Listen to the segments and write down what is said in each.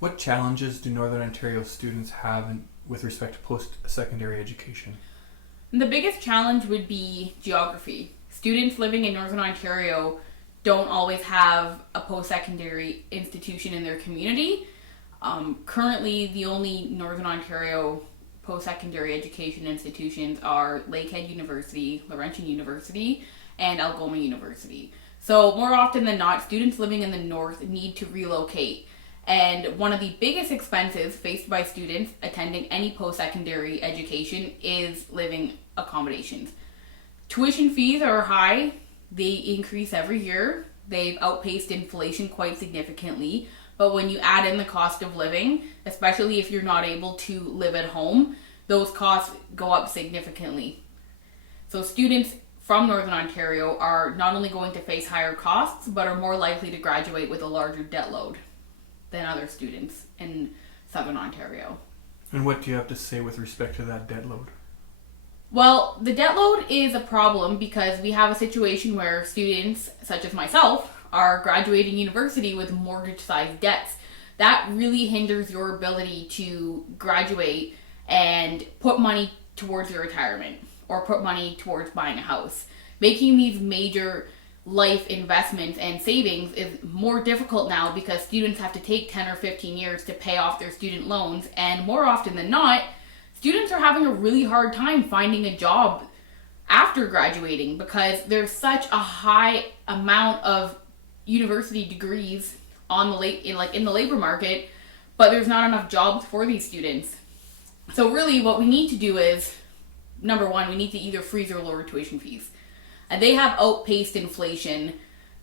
What challenges do Northern Ontario students have with respect to post-secondary education? The biggest challenge would be geography. Students living in Northern Ontario don't always have a post-secondary institution in their community. Currently, the only Northern Ontario post-secondary education institutions are Lakehead University, Laurentian University, and Algoma University. So more often than not, students living in the north need to relocate. And one of the biggest expenses faced by students attending any post-secondary education is living accommodations. Tuition fees are high. They increase every year. They've outpaced inflation quite significantly. But when you add in the cost of living, especially if you're not able to live at home, those costs go up significantly. So students from Northern Ontario are not only going to face higher costs, but are more likely to graduate with a larger debt load than other students in Southern Ontario. And what do you have to say with respect to that debt load? Well, the debt load is a problem because we have a situation where students, such as myself, are graduating university with mortgage-sized debts. That really hinders your ability to graduate and put money towards your retirement or put money towards buying a house. Making these major life investments and savings is more difficult now because students have to take 10 or 15 years to pay off their student loans, and more often than not, students are having a really hard time finding a job after graduating because there's such a high amount of university degrees on in the labor market, but there's not enough jobs for these students. So really what we need to do is, number one, we need to either freeze or lower tuition fees. And they have outpaced inflation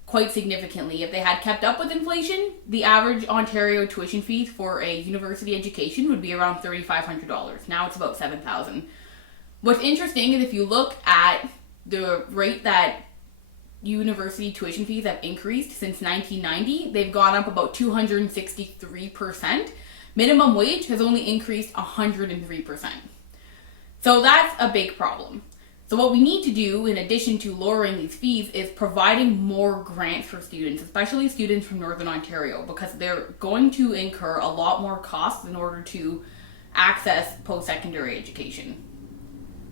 quite significantly. If they had kept up with inflation, the average Ontario tuition fee for a university education would be around $3,500. Now it's about $7,000. What's interesting is if you look at the rate that university tuition fees have increased since 1990, they've gone up about 263%. Minimum wage has only increased 103%. So that's a big problem. So what we need to do, in addition to lowering these fees, is providing more grants for students, especially students from Northern Ontario, because they're going to incur a lot more costs in order to access post-secondary education.